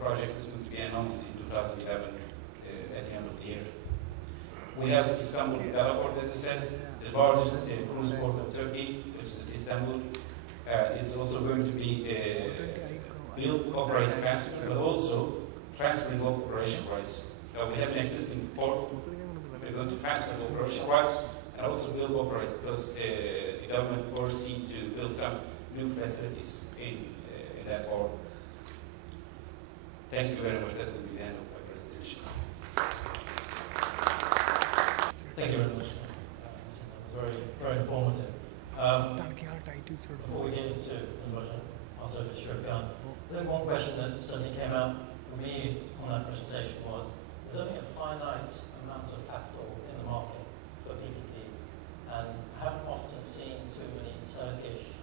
project is going to be announced in 2011 at the end of the year. We have Istanbul Airport, as I said, the largest cruise port of Turkey, which is at Istanbul. It's also going to be build, operate, transfer, but also transferring of operation rights. We have an existing port. We're going to transfer the operation rights and also build, operate, because the government foresee to build some new facilities in that port. Thank you very much. That will be the end of my presentation. Thank you very much. That was very, very informative. Before we get into Azerbaijan, I'll talk to Shurkan. I think one question that certainly came out for me on that presentation was, there's only a finite amount of capital in the market for PPPs, and I haven't often seen too many Turkish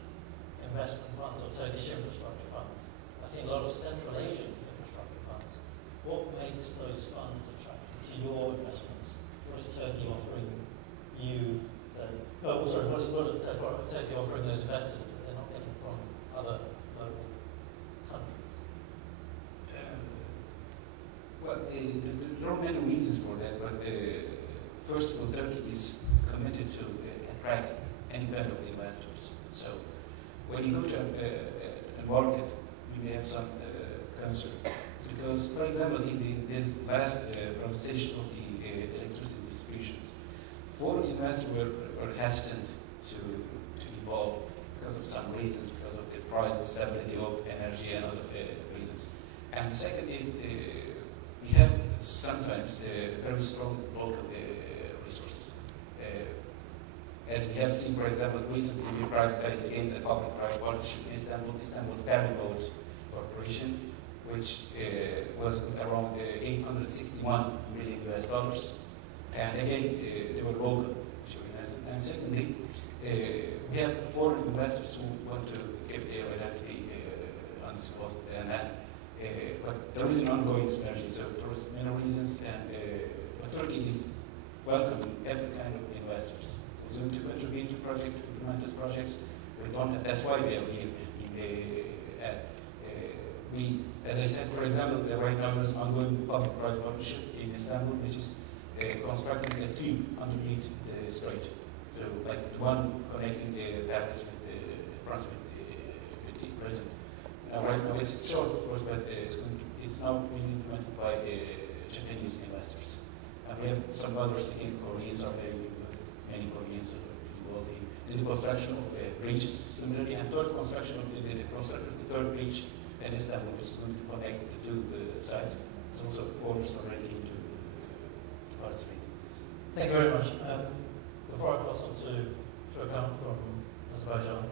investment funds or Turkish infrastructure funds. I've seen a lot of Central Asian infrastructure funds. What makes those funds attractive to your investments? What is Turkey offering you? What is Turkey offering those investors that they're not getting from other local countries? Well, there are many reasons for that, but first of all, Turkey is committed to attract any kind of investors. So when you go to a market, you may have some concern. Because, for example, in this last privatization of the electricity distributions, foreign investors were hesitant to involve because of some reasons, because of the price and stability of energy and other reasons. And the second is we have sometimes very strong local resources. As we have seen, for example, recently we privatized again the public-private partnership in Istanbul Ferry Boat Corporation, which was around 861 million US dollars. And again, they were local. And secondly, we have foreign investors who want to keep their identity undisclosed. But there is an ongoing strategy, so there is many reasons, and Turkey is welcoming every kind of investors. So we're going to contribute to projects, to implement these projects. We don't. That's why we are here. As I said, for example, right now there's an ongoing public-private partnership in Istanbul, which is constructing a tube underneath the strait. So, like the one connecting Paris with France with the president. Right now it's short, of course, but it's now being implemented by Japanese investors. And we have some others, again, Koreans are very good, many Koreans are involved in the construction of bridges, similarly, and third construction of the construction of the third bridge in Istanbul, which is going to connect the two sides. It's also foreigners already keen to participate. Thank you very much. Before I pass on to Shurkan from Azerbaijan,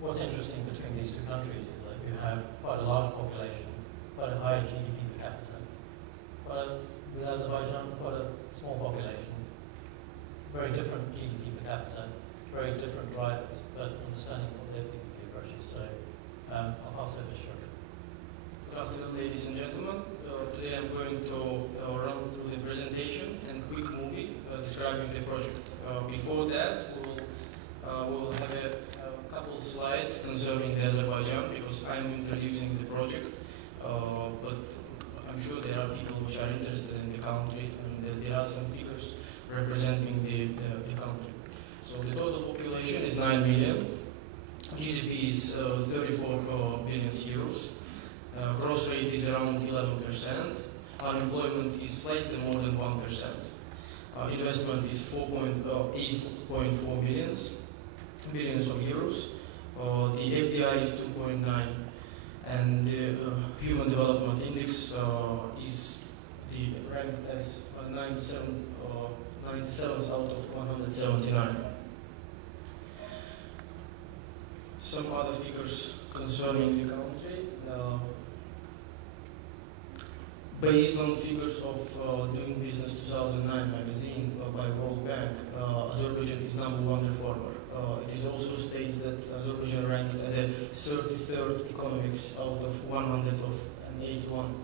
what's interesting between these two countries is that you have quite a large population, quite a high GDP per capita, with Azerbaijan, quite a small population, very different GDP per capita, very different drivers, but understanding what their PPP approach is. So I'll pass over to Shurkan. Good afternoon, ladies and gentlemen. Today I'm going to run through the presentation and quick movie describing the project. Before that, we will have a couple of slides concerning the Azerbaijan, because I'm introducing the project, but I'm sure there are people which are interested in the country, and there are some figures representing the country. So the total population is 9 million, GDP is 34 billion euros. Growth rate is around 11%. Unemployment is slightly more than 1%. Investment is 8.4 billions of euros. The FDI is 2.9, and the Human Development Index is ranked as 97th out of 179. Some other figures concerning the country. Based on figures of Doing Business 2009 magazine by World Bank, Azerbaijan is #1 reformer. It is also states that Azerbaijan ranked as a 33rd economics out of 181.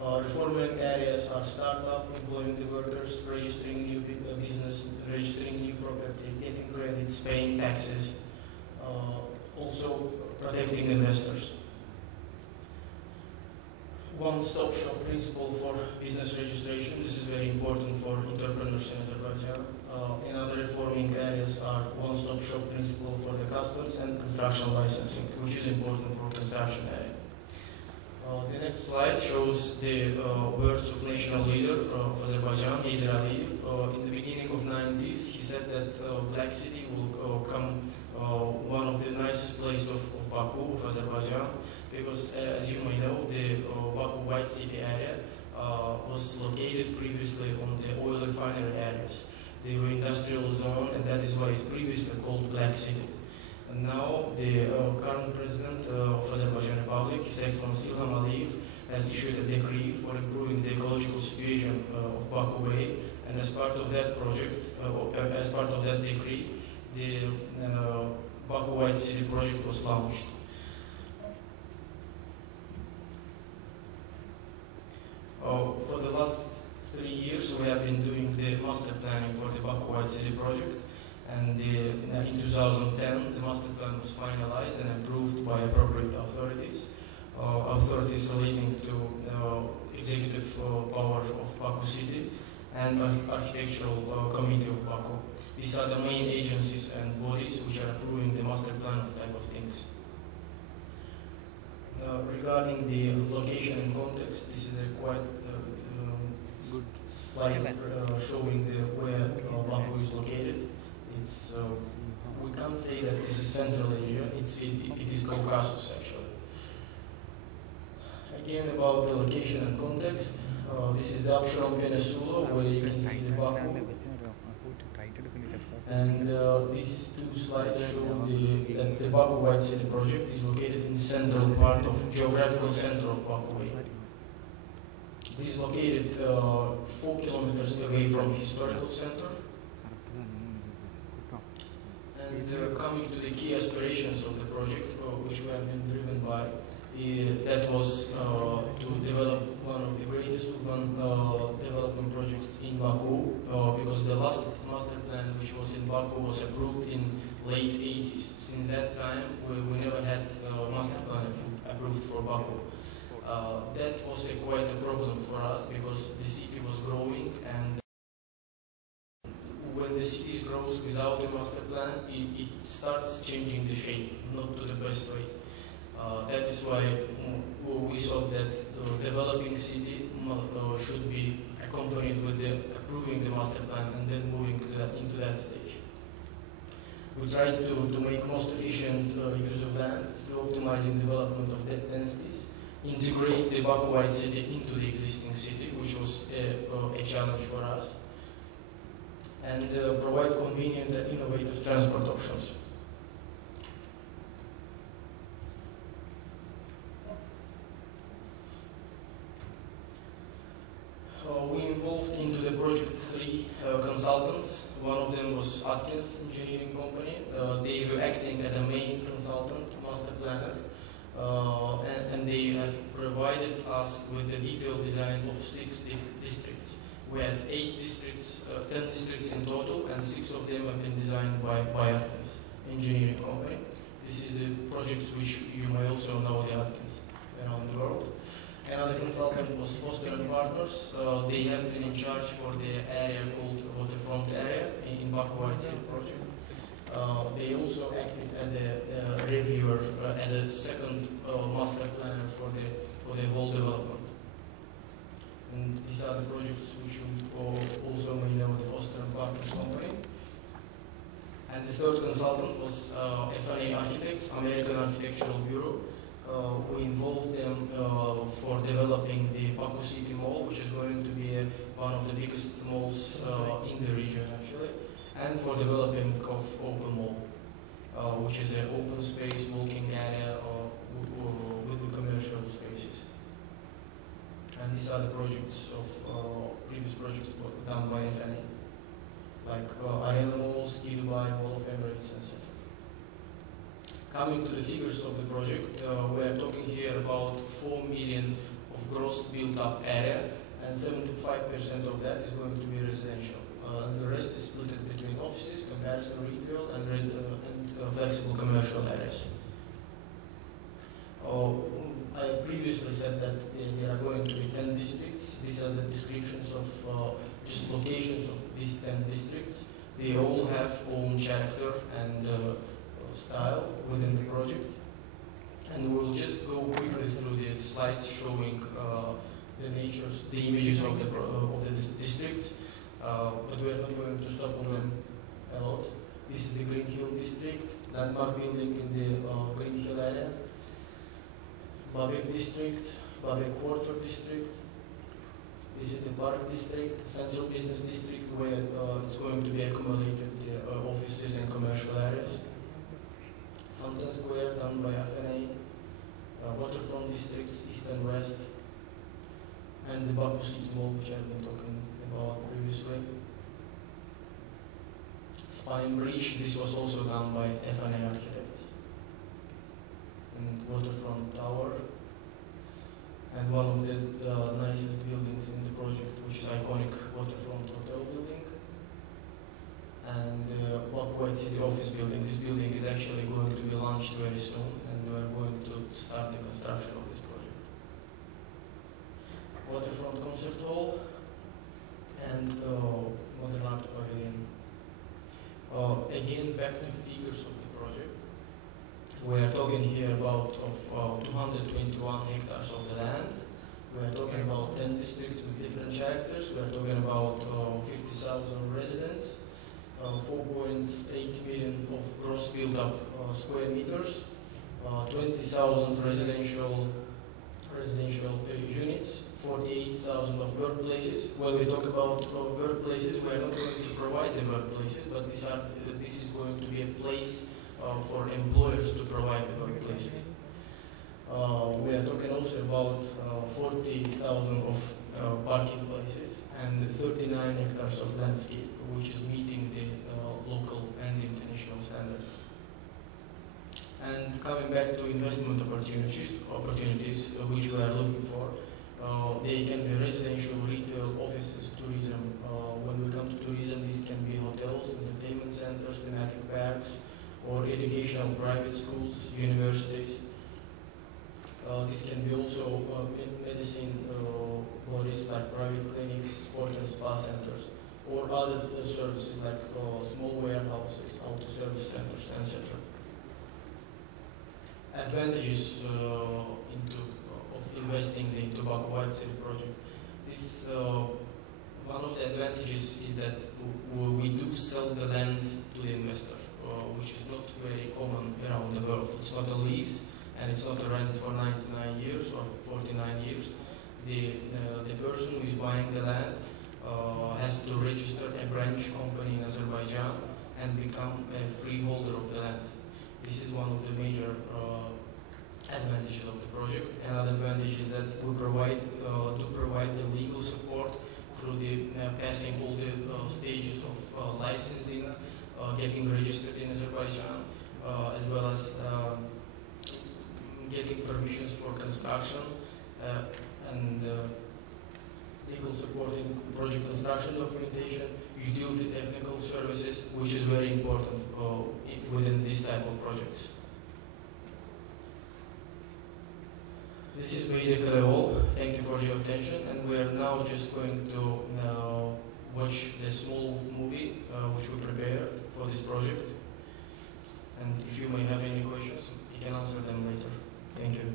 Reforming areas are startup, employing the workers, registering new business, registering new property, getting credits, paying taxes, also protecting investors. one-stop shop principle for business registration. This is very important for entrepreneurs in Azerbaijan. Another reforming areas are one-stop shop principle for the customs and construction licensing, which is important for construction area. The next slide shows the words of national leader of Azerbaijan, Heydar Aliyev. In the beginning of 90s, he said that Black City will come one of the nicest places of Baku, of Azerbaijan, because as you may know, the Baku White City area was located previously on the oil refinery areas. They were industrial zone, and that is why it's previously called Black City. And now the current president of Azerbaijan Republic, His Excellency Ilham Aliyev, has issued a decree for improving the ecological situation of Baku Bay, and as part of that project, as part of that decree, the Baku White City project was launched. For the last 3 years, we have been doing the master planning for the Baku White City project. And in 2010, the master plan was finalized and approved by appropriate authorities, authorities relating to executive power of Baku City and architectural committee of Baku. These are the main agencies and bodies which are approving the master plan of type of things. Regarding the location and context, this is a quite good slide showing where Baku is located. It's, we can't say that this is Central Asia, it is Caucasus actually. Again, about the location and context, this is the Absheron Peninsula where you can see the Baku. And these two slides show that the Baku White City project is located in the central part of geographical center of Baku. It is located 4 kilometers away from historical center. And coming to the key aspirations of the project, which we have been driven by, that was to develop one of the greatest urban development projects in Baku, because the last master plan, which was in Baku, was approved in late 80s. Since that time, we never had a master plan approved for Baku. That was quite a problem for us, because the city was growing, and when the city grows without a master plan, it starts changing the shape, not to the best way. That is why we thought that developing city should be accompanied with approving the master plan and then moving into that stage. We tried to make most efficient use of land through optimizing development of densities, integrate the Baku White City into the existing city, which was a challenge for us, and provide convenient and innovative transport options. We involved into the project 3 consultants. One of them was Atkins Engineering Company. They were acting as a main consultant, master planner, and they have provided us with the detailed design of 6 districts. We had 8 districts, 10 districts in total, and 6 of them have been designed by Atkins Engineering Company. This is the project which you may also know the Atkins around the world. Another consultant was Foster and Partners. They have been in charge for the area called Waterfront area in Baku White City project. They also acted as a reviewer, as a second master planner for the whole development. And these are the projects which you also may know, the Foster and Partners company. And the third consultant was FNA Architects, American Architectural Bureau. We involved them for developing the Baku City Mall, which is going to be one of the biggest malls in the region actually, and for developing of Open Mall, which is an open space walking area with the commercial spaces. And these are the projects of previous projects done by FNA, like Arena Mall, Ski Dubai, Mall of Emirates, etc. Coming to the figures of the project, we are talking here about 4 million of gross built-up area, and 75% of that is going to be residential. And the rest is split between offices, commercial, retail, and flexible commercial areas. I previously said that there are going to be 10 districts. These are the descriptions of just locations of these 10 districts. They all have own character and style within the project. And we'll just go quickly through the slides showing the images of the districts, but we are not going to stop on them a lot. This is the Green Hill district, landmark building in the Green Hill area. Babek district, Babek Quarter district. This is the Park district, Central Business district, where it's going to be accumulated offices and commercial areas. Fountain Square, done by FNA. Waterfront districts, East and West. And the Baku City Mall, which I've been talking about previously. Spine Bridge, this was also done by FNA Architects. And Waterfront Tower. And one of the nicest buildings in the project, which is iconic Waterfront Hotel building. And Baku City Office building. This building is actually going to be launched very soon, and we are going to start the construction of this project. Waterfront Concert Hall and Modern Art Pavilion. Again, back to figures of the project. We are talking here about 221 hectares of the land. We are talking about 10 districts with different characters. We are talking about 50,000 residents, 4.8 million of gross built-up square meters, 20,000 residential units, 48,000 of workplaces. When we talk about workplaces, we are not going to provide the workplaces, but this is going to be a place for employers to provide the workplaces. We are talking also about 40,000 of parking places and 39 hectares of landscape, which is meeting the local and international standards. And coming back to investment opportunities which we are looking for, they can be residential, retail, offices, tourism. When we come to tourism, these can be hotels, entertainment centers, thematic parks, or educational private schools, universities. This can be also medicine bodies like private clinics, sport and spa centers, or other services like small warehouses, auto service centers, etc. Advantages of investing in Tobacco White City project. One of the advantages is that we do sell the land to the investor, which is not very common around the world. It's not a lease, and it's not a rent for 99 years or 49 years. The person who is buying the land has to register a branch company in Azerbaijan and become a freeholder of the land. This is one of the major advantages of the project. Another advantage is that we provide the legal support through the passing all the stages of licensing, getting registered in Azerbaijan, as well as getting permissions for construction and legal support in project construction documentation, utility technical services, which is very important within this type of projects. This is basically all. Thank you for your attention, and we are now just going to watch the small movie which we prepared for this project. And if you may have any questions, you can answer them later. Thank you.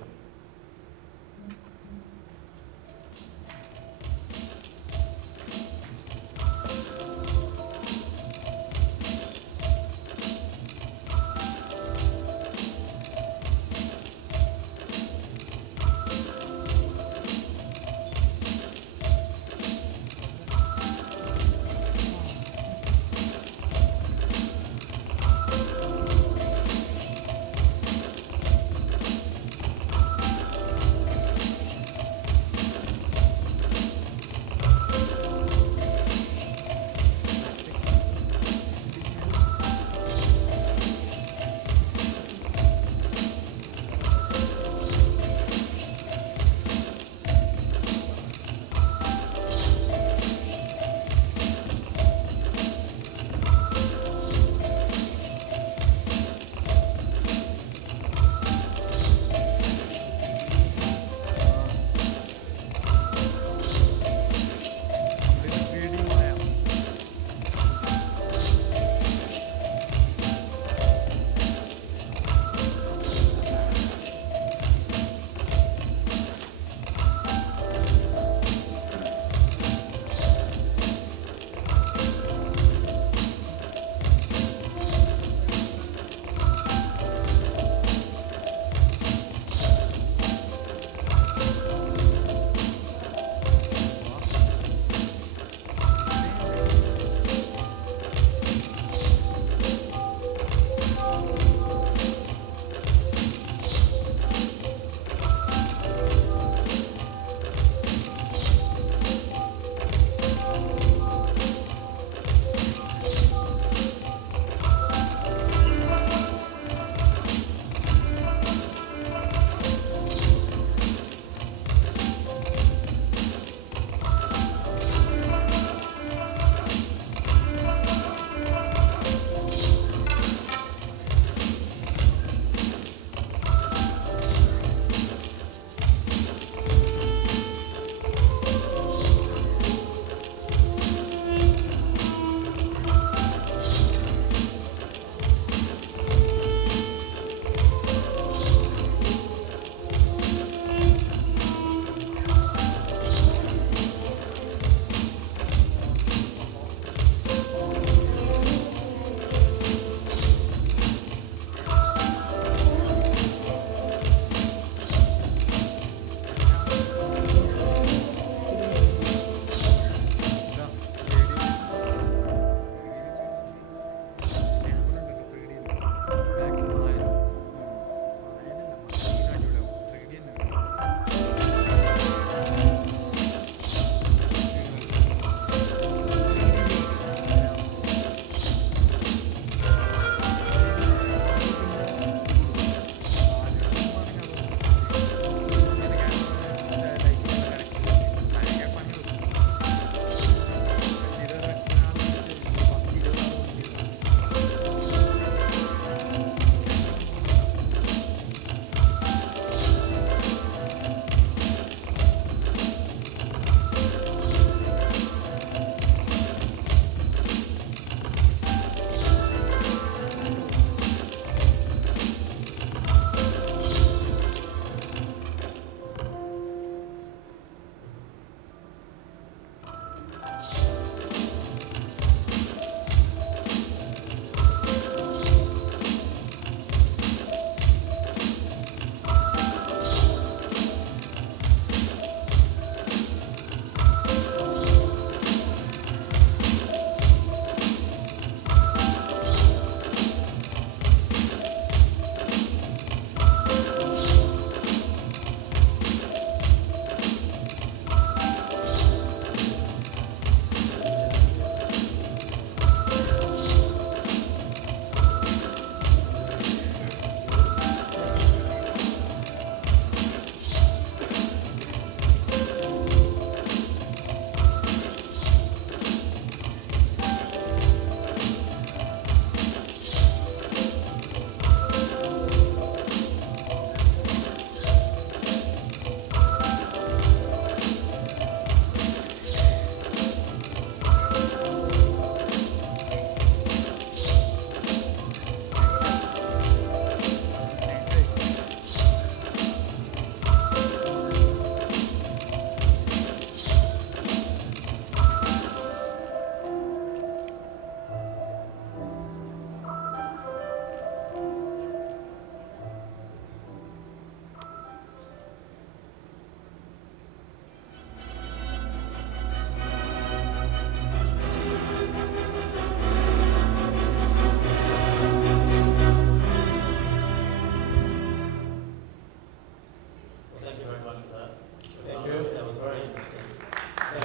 It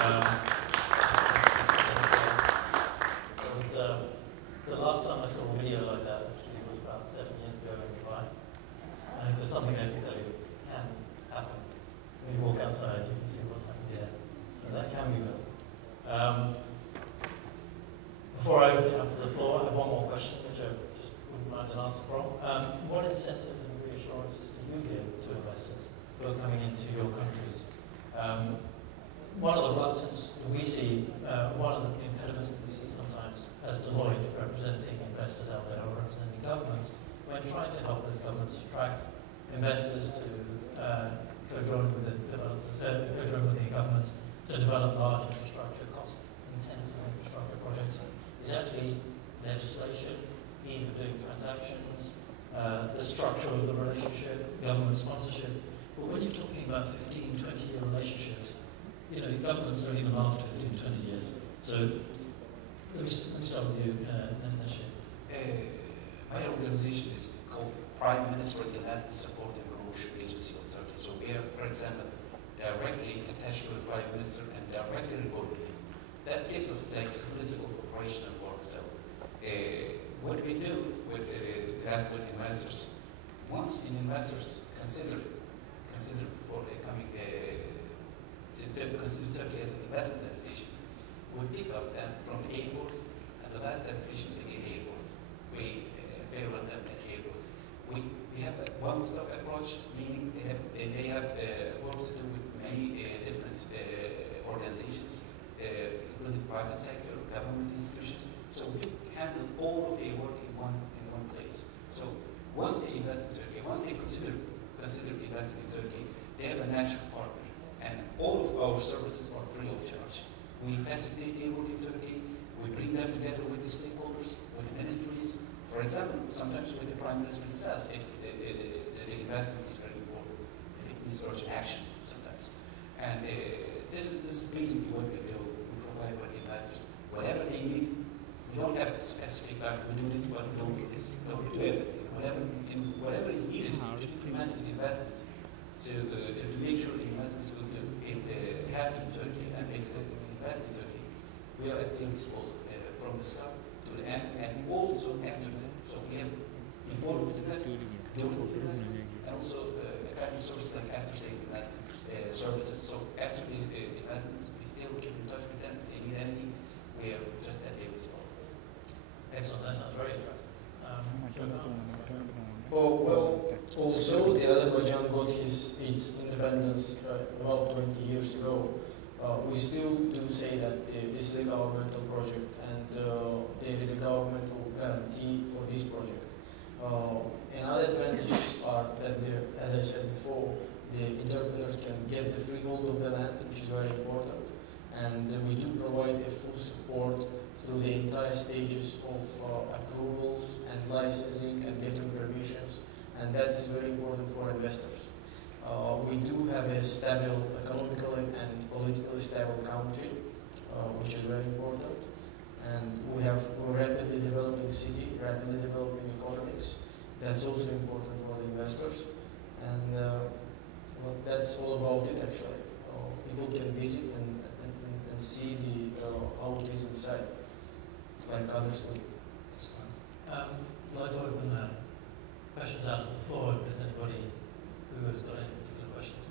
was, the last time I saw a video like that actually was about 7 years ago in Dubai. And if there's something I can tell you can happen, when you walk outside, you can see what's happening there. So that can be built. Before I open it up to the floor, I have one more question, which I just wouldn't mind an answer from. What incentives and reassurances do you give to investors who are coming into your countries? One of the reluctance that we see, one of the impediments that we see sometimes as Deloitte representing investors out there or representing governments, when trying to help those governments attract investors to co-join with the developers, co-join with the governments to develop large infrastructure, cost-intensive infrastructure projects, is actually legislation, ease of doing transactions, the structure of the relationship, government sponsorship. But when you're talking about 15, 20-year relationships, you know, governments don't even last 15, 20 years. So let me start with you, Natasha. My organization is called Prime Minister Investment Support and Promotion Agency of Turkey. So we are, for example, directly attached to the Prime Minister and directly report to him. That gives us flexibility of operational work. So what we do with to help with investors, once investors consider for coming to consider Turkey as an investment destination, we pick up them from the airport, and the last destination is again airport. We favor them at the airport. We have a one-stop approach, meaning they have work to do with many different organizations, including private sector, government institutions. So we handle all of their work in one place. So once they invest in Turkey, once they consider investing in Turkey, they have a natural partner. And all of our services are free of charge. We facilitate their work in Turkey. We bring them together with the stakeholders, with the ministries. For example, sometimes with the Prime Minister himself, if the investment is very important, if it needs urgent action sometimes. And this is basically what we do. We provide what the investors, whatever they need. We don't have a specific, like we do this, but we don't do this. No, we do everything. Whatever is needed to implement the investment, to make sure the investment is going to feel happy in Turkey and make them invest in Turkey. We are at their disposal from the start to the end, and also after that. So we have before the investment, during the investment, and also a kind of service like after sale investment services. So after the investments, we still keep in touch with them. If they need anything, we are just at their disposal. Excellent, that sounds very attractive. Well, also the Azerbaijan got its independence about 20 years ago. We still do say that this is a governmental project, and there is a governmental guarantee for this project. And other advantages are that, as I said before, the entrepreneurs can get the freehold of the land, which is very important, and we do provide a full support through the entire stages of approvals and licensing and getting permissions, and that is very important for investors. We do have a stable, economically and politically stable country, which is very important, and we're rapidly developing city, rapidly developing economies. That's also important for the investors, and well, that's all about it actually. People can visit and see how it is inside, like others do. Excellent. I'd like to open questions out to the floor if there's anybody who has got any particular questions.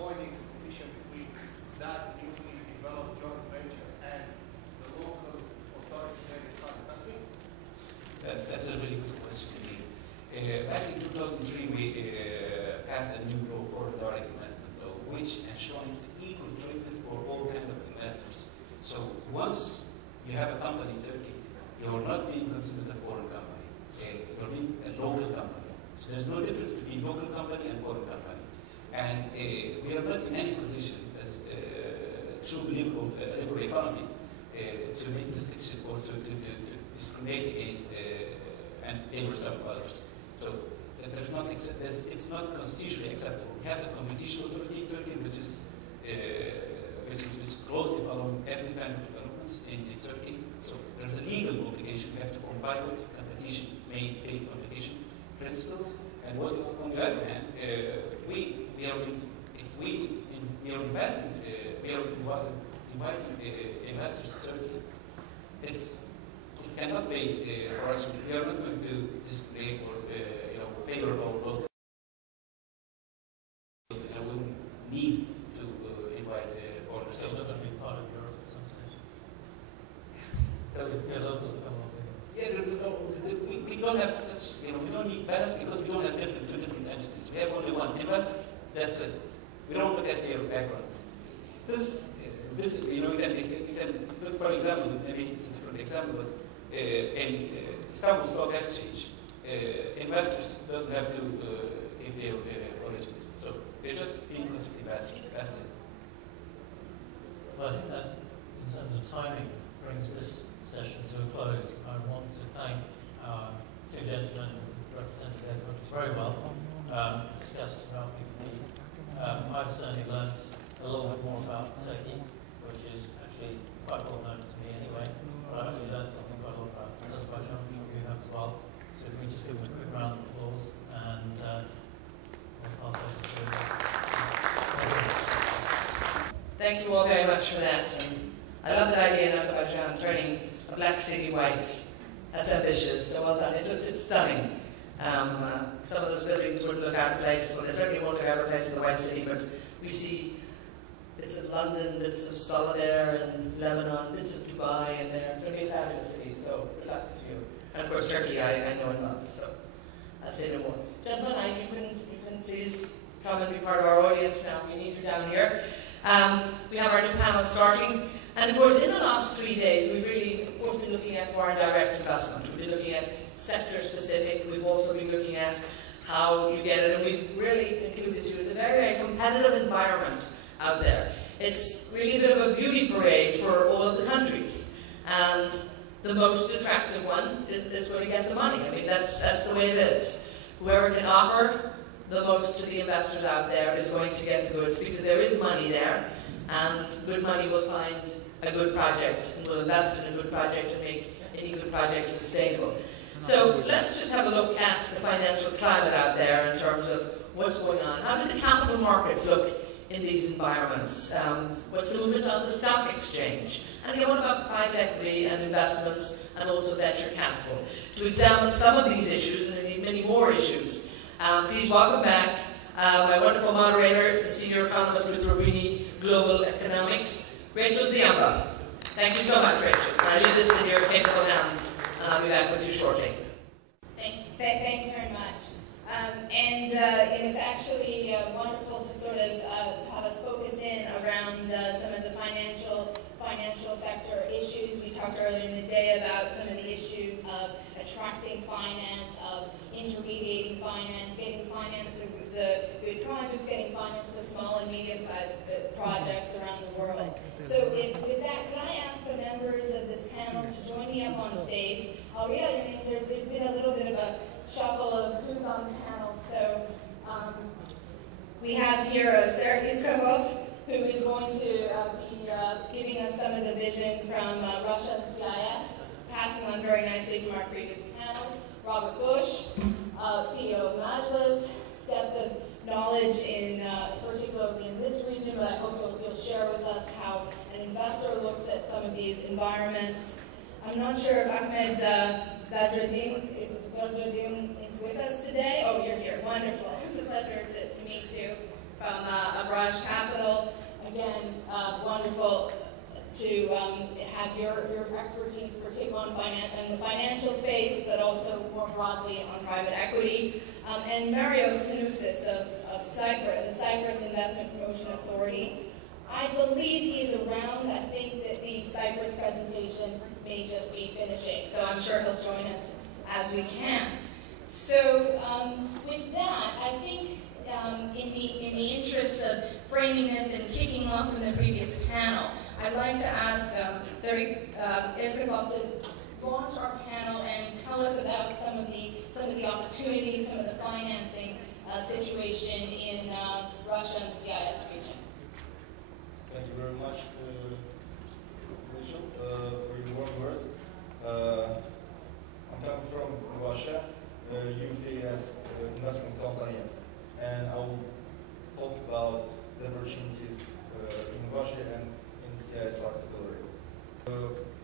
Avoiding competition between that newly developed joint venture and the local authorities there inside the country? That's a really good question indeed. Back in 2003, we passed a new law for direct investment law, which ensuring equal treatment for all kinds of investors. So once you have a company in Turkey, you are not being considered as a foreign company. You're being a local company. So there's no difference between local company and foreign company. And we are not in any position as true believer of liberal economies to make distinction or to discriminate against and favor some others. So there's not it's not constitutionally acceptable. We have a competition authority in Turkey which is closely following every kind of developments in Turkey. So there's a legal obligation. We have to comply with competition, main competition principles. And what, on the other hand, we are investing, we are inviting investors to Turkey. It cannot be for us. We are not going to discriminate or favor our local. We need to invite foreigners. So they're going to be part of Europe at some stage. So Yeah, locals become more bigger. yeah, we don't have such. We don't need balance because we don't have two different entities. We have only one investor. That's it. We don't look at their background. This you can look, for example, maybe it's a different example, but in Istanbul Stock Exchange, investors doesn't have to give their origins. So they're just being considered investors. That's it. Well, I think that, in terms of timing, brings this session to a close. I want to thank our two gentlemen who represented their countries very well, discussed about people needs. I've certainly learned a little bit more about Turkey, which is actually quite well known to me anyway. But I've actually learned something quite a lot about Azerbaijan, I'm sure you have as well. So if we just give them a quick round of applause and we'll pass over to Thank you all very much for that. And I love that idea in Azerbaijan, turning a black city white. That's ambitious, so well done. It's stunning. Some of those buildings wouldn't look out of place. Well, they certainly won't look out of place in the White City, but we see bits of London, bits of Solidar and Lebanon, bits of Dubai in there. It's going to be a fabulous city, so good luck to you. And of course, Turkey, I know and love, so I'll say no more. Gentlemen, you can please come and be part of our audience now. We need you down here. We have our new panel starting. And of course, in the last 3 days, we've really, of course, been looking at foreign direct investment. We've been looking at sector-specific. We've also been looking at how you get it. And we've really concluded to it's a very, very competitive environment out there. It's really a bit of a beauty parade for all of the countries. And the most attractive one is going to get the money. I mean, that's the way it is. Whoever can offer the most to the investors out there is going to get the goods because there is money there. And good money will find a good project and will invest in a good project to make any good project sustainable. So let's just have a look at the financial climate out there in terms of what's going on. How do the capital markets look in these environments? What's the movement on the stock exchange? And again, what about private equity and investments and also venture capital? To examine some of these issues and indeed many more issues, please welcome back my wonderful moderator, the senior economist with Roubini Global Economics, Rachel Ziamba. Thank you so much, Rachel. I leave this in your capable hands, and I'll be back with you shortly. Thanks very much. And it's actually wonderful to sort of have us focus in around some of the financial sector issues. We talked earlier in the day about some of the issues of attracting finance, of intermediating finance, getting finance to the good projects, getting finance to the small and medium-sized projects around the world. So with that, could I ask the members of this panel to join me up on the stage? I'll read out your names. There's been a little bit of a shuffle of who's on the panel. So we have here Sarah Iskakov, who is going to be giving us some of the vision from Russia and CIS, passing on very nicely from our previous panel. Robert Bush, CEO of Majlis, depth of knowledge in particularly in this region, but I hope you'll share with us how an investor looks at some of these environments. I'm not sure if Ahmed Badruddin is with us today. Oh, you're here. Wonderful. It's a pleasure to meet you from Abraj Capital. Again, wonderful to have your expertise, particularly in the financial space, but also more broadly on private equity. And Marios Tanoussis of Cyprus, the Cyprus Investment Promotion Authority. I believe he's around. I think that the Cyprus president Christian may just be finishing. So I'm sure he'll join us as we can. So with that, I think in the interest of framing this and kicking off from the previous panel, I'd like to ask Zarek Iskakov to launch our panel and tell us about some of the opportunities, some of the financing situation in Russia and the CIS region. Thank you very much, Rachel, for your warm words. I'm coming from Russia, UFAS investment company, and I will talk about the opportunities in Russia and in CIS particularly.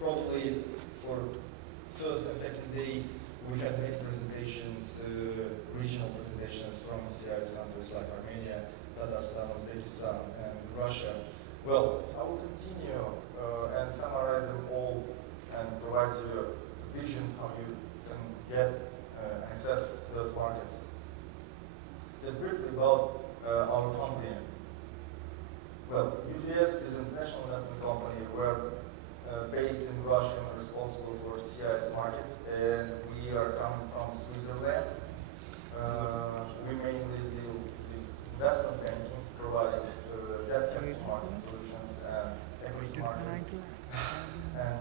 Probably for first and second day, we had many presentations, regional presentations from CIS countries like Armenia, Tatarstan, Uzbekistan, and Russia. Well, I will continue and summarize them all and provide you a vision how you can get access to those markets. Just briefly about our company. Well, UFAS is an international investment company. We're based in Russia and responsible for CIS market, and we are coming from Switzerland. We mainly deal with investment banking, providing debt capital market solutions and equity market and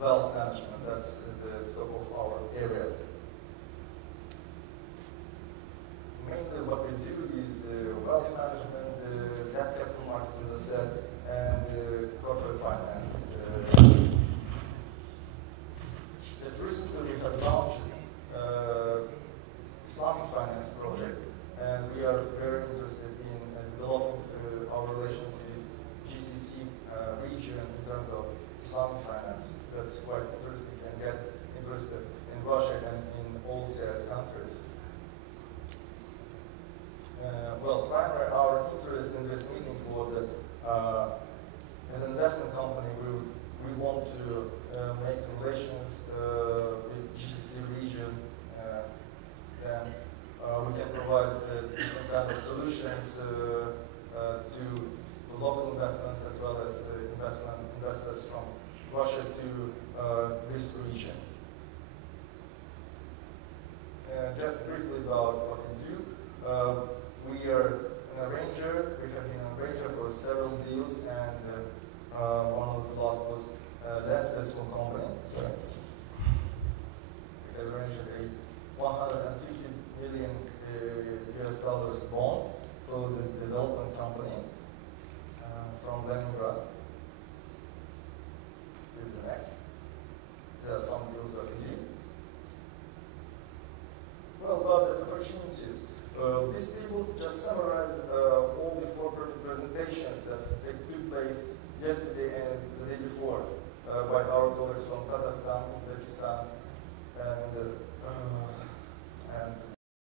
wealth management. That's the scope of our area. Mainly what we do is wealth management, debt capital markets, as I said, and corporate finance. Just recently we have launched Islamic finance project, and we are very interested in developing our relations with GCC region in terms of Islamic finance. That's quite interesting, and get interested in Russia and in all CIS countries. Well, primarily our interest in this meeting was that as an investment company, we want to make relations with GCC region, then we can provide different kind of solutions to local investments as well as investors from Russia to this region. Just briefly about what we do. We are an arranger. We have been an arranger for several deals, and one of the last was Lenspet Small Company. Sorry. We have arranged a $150 million US bond for the development company from Leningrad. Here's the next. There are some deals that we do. Well, about the opportunities. These tables just summarize all the four presentations that took place yesterday and the day before by our colleagues from Tatarstan, Uzbekistan, and